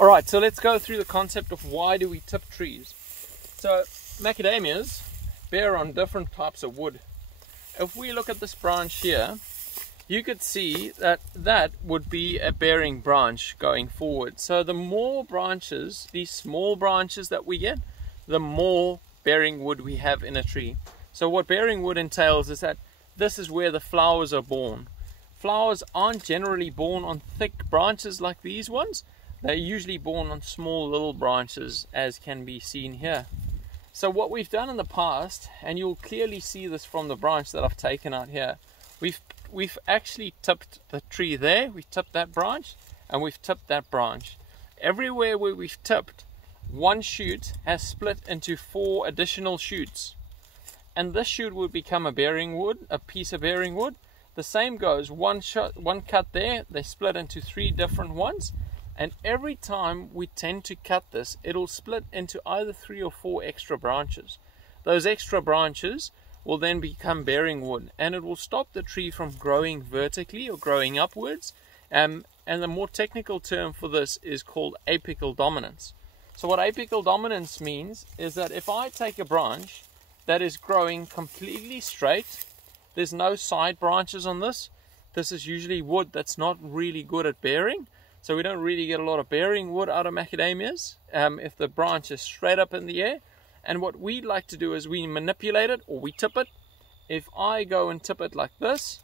Alright, so let's go through the concept of why do we tip trees. So macadamias bear on different types of wood. If we look at this branch here, you could see that that would be a bearing branch going forward. So the more branches, these small branches that we get, the more bearing wood we have in a tree. So what bearing wood entails is that this is where the flowers are born. Flowers aren't generally born on thick branches like these ones. They're usually born on small little branches, as can be seen here. So what we've done in the past, and you'll clearly see this from the branch that I've taken out here, we've actually tipped the tree there, we've tipped that branch, and we've tipped that branch. Everywhere where we've tipped, one shoot has split into 4 additional shoots. And this shoot would become a bearing wood, a piece of bearing wood. The same goes, one cut there, they split into 3 different ones. And every time we tend to cut this, it'll split into either 3 or 4 extra branches. Those extra branches will then become bearing wood, and it will stop the tree from growing vertically or growing upwards. And the more technical term for this is called apical dominance. So what apical dominance means is that if I take a branch that is growing completely straight, there's no side branches on this. This is usually wood that's not really good at bearing. So we don't really get a lot of bearing wood out of macadamias if the branch is straight up in the air. And what we like to do is we manipulate it, or we tip it. If I go and tip it like this,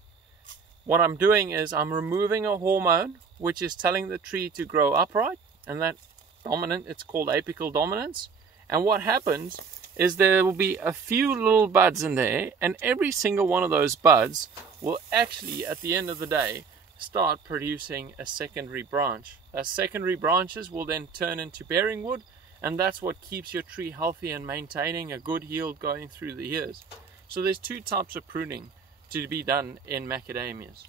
what I'm doing is I'm removing a hormone which is telling the tree to grow upright, and that dominant, it's called apical dominance. And what happens is there will be a few little buds in there, and every single one of those buds will actually, at the end of the day, start producing a secondary branch. Those secondary branches will then turn into bearing wood, and that's what keeps your tree healthy and maintaining a good yield going through the years. So there's 2 types of pruning to be done in macadamias.